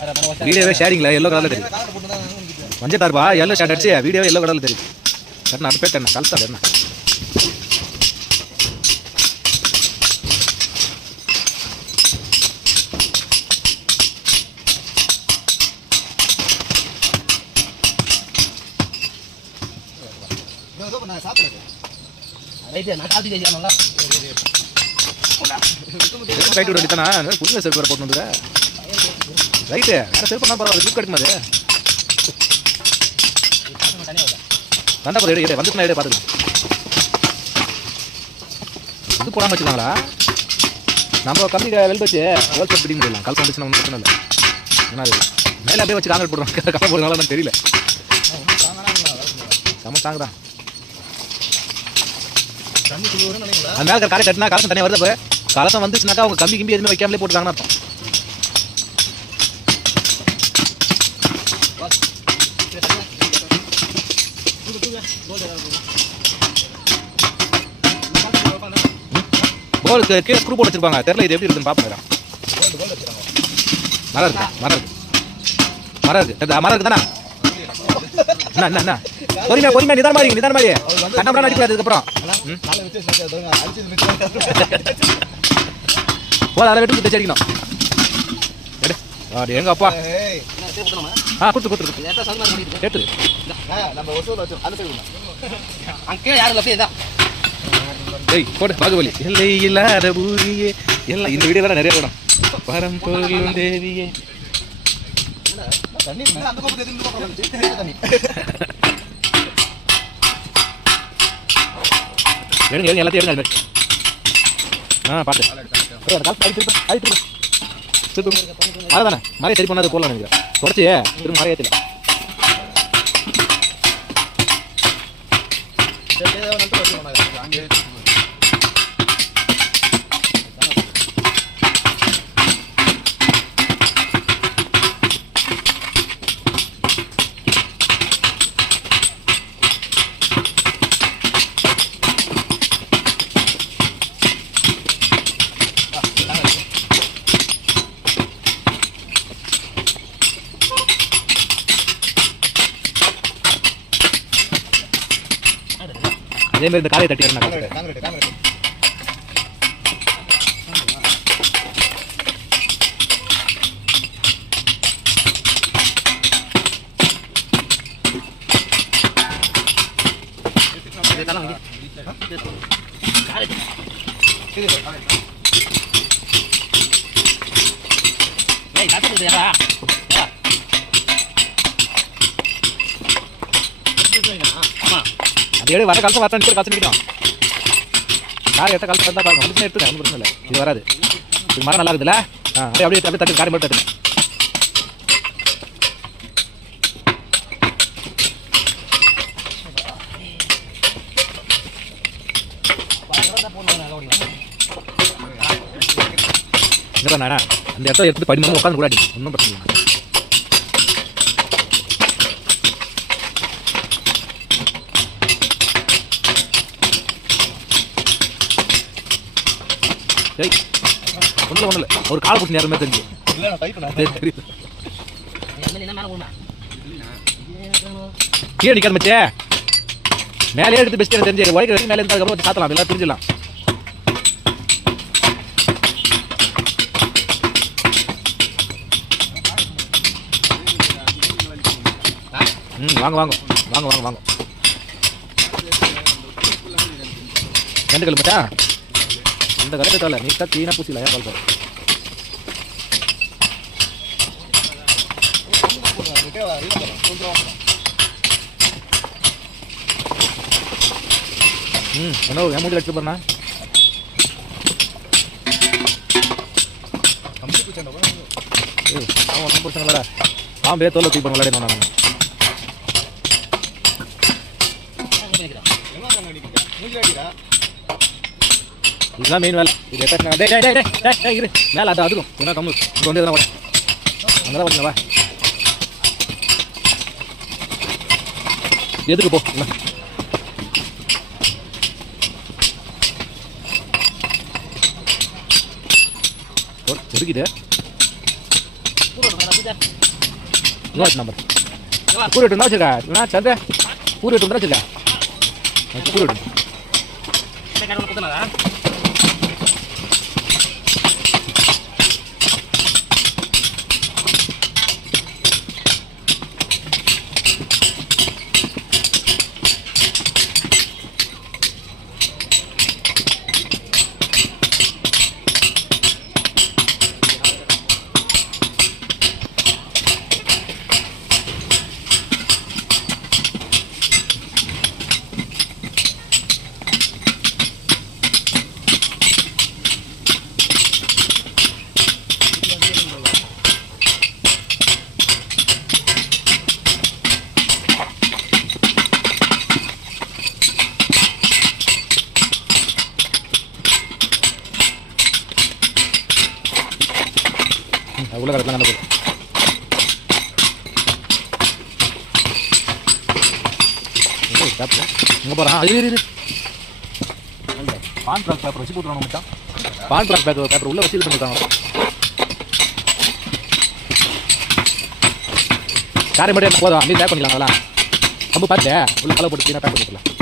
வீடியோவே ஷேரிங்ல எல்லோ கலர்ல தெரியுது. மஞ்சள் தார்பா எல்லோ ஷேட் அடிச்சு வீடியோவே எல்லோ கலர்ல தெரியுது. கரெக்ட் அது பேட் என்ன கல்சா என்ன ரைட்டு விட்டானா புதுங்க செருப்பு போட்டு வந்துடுற ரைட்டு வேற செருப்பு பண்ணா பரவாயில்ல கிளிப் கிடைக்குமா அது வந்தா போதும் எடு வந்துட்டு எடு பார்த்துக்கலாம் இது போடாமல் வச்சுருக்காங்களா நம்ம கம்மி வெல் வச்சு ஹோல்சேல் பிடிங்க போயிடலாம் கல் வந்துச்சுன்னா ஒன்றும் பிரச்சனை இல்லை ஏன்னா அது மேலே அப்படியே வச்சு காங்கிரட் போடுறோம் கதை போடுறதுனால தெரியல செம்ம தாங்க தான் அது மேலே காரை கட்டினா கலசம் தனியாக வருது அப்போ கலசம் வந்துச்சுனாக்கா அவங்க கம்பி கிம்பி எதுவுமே வைக்காமலே போட்டுருக்காங்கன்னு அர்த்தம் கோலுக்கு கீழே ஸ்க்ரூ போட்டு வச்சிருப்பாங்க தெரியல இது எப்படி இருக்குன்னு பார்ப்போம் மரம் இருக்கு மரம் இருக்கு மரம் இருக்கு மரம் இருக்கு தானே என்ன என்ன பொறுமையா பொறுமையா நிதான மாதிரி கண்ணப்படா அடிக்கூடாது அதுக்கப்புறம் போல அதை வெட்டு தைச்சு அடிக்கணும் எடு அப்படி எங்க அப்பா கொடுத்து கொடுத்துருக்கு கேட்டு ஏய் போடு பாகுபலி இல்லை இல்லாத பூரியே எல்லாம் இந்த வீடியோ நிறைய படம் பரம்பொருளும் தேவியே எடுங்க எடுங்க எல்லாத்தையும் எடுங்க பார்த்து அதுதானே மறைய சரி பண்ணாது போடலாம் நினைக்கிறேன் குறைச்சி திரும்ப மறைய ஏற்றல அதே மாதிரி இந்த காலையை தட்டி அது வர காலத்தை வரட்டும் காசு நிற்கிறோம் காரை எட்ட காலத்தை வந்தால் பாருங்க வந்து எடுத்துங்க ஒன்றும் பிரச்சனை இல்லை இது வராது இது மரம் நல்லா இருக்குதுல்ல அப்படியே அப்படியே அப்படியே தட்டு காரை மட்டும் தட்டுங்க இல்லைண்ணா அந்த இடத்த எடுத்துட்டு படிமணம் உட்காந்து கூடாது ஒன்றும் பிரச்சனை இல்லை ஒன்றும் இல்லை ஒரு காலை பிடிச்சி நேரமே தெரிஞ்சு கீழே நிற்காது மச்சே மேலே எடுத்து பெஸ்ட் தெரிஞ்சு உடைக்கிற வரைக்கும் மேலே இருந்தால் அதுக்கப்புறம் சாத்தலாம் எல்லாம் தெரிஞ்சிடலாம் வாங்க வாங்க வாங்க வாங்க வாங்க எந்த கல் மச்சா இந்த கலத்தை தரல நீட்டா க்ளீனாக பூசிடலாம் ஏன் கால் பாரு என்ன என் மூஞ்சில் எடுத்து போறேண்ணா ஒன்றும் பிரச்சனை இல்லைடா பாம்பே தோலை தூக்கி பண்ண விளையாடணும் நான் இதுதான் மெயின் வேலை இது எத்தனை இரு மேலே அது அதுக்கும் என்ன கம்மு இங்கே வந்து எதனா வரும் அங்கே தான் வரீங்களா எதுக்கு போ எதுக்கிது இன்னொரு நம்பர் கூறு எட்டு தான் வச்சுருக்கா இல்லைனா சந்தை கூறு எட்டு தான் வச்சுருக்கா கூறு எட்டு உள்ள கரெக்டாக நல்ல இங்கே போகிறான் அது பான் ட்ராக் பேப்பர் வச்சு போட்டுருவாங்க மச்சான் பான் ட்ராக் பேப்பர் உள்ள வச்சு இது பண்ணிட்டாங்க காரை மட்டும் போதும் அப்படியே பேக் பண்ணிக்கலாம் அதெல்லாம் ரொம்ப பார்த்து உள்ள கலை போட்டு பேக் பண்ணிக்கலாம்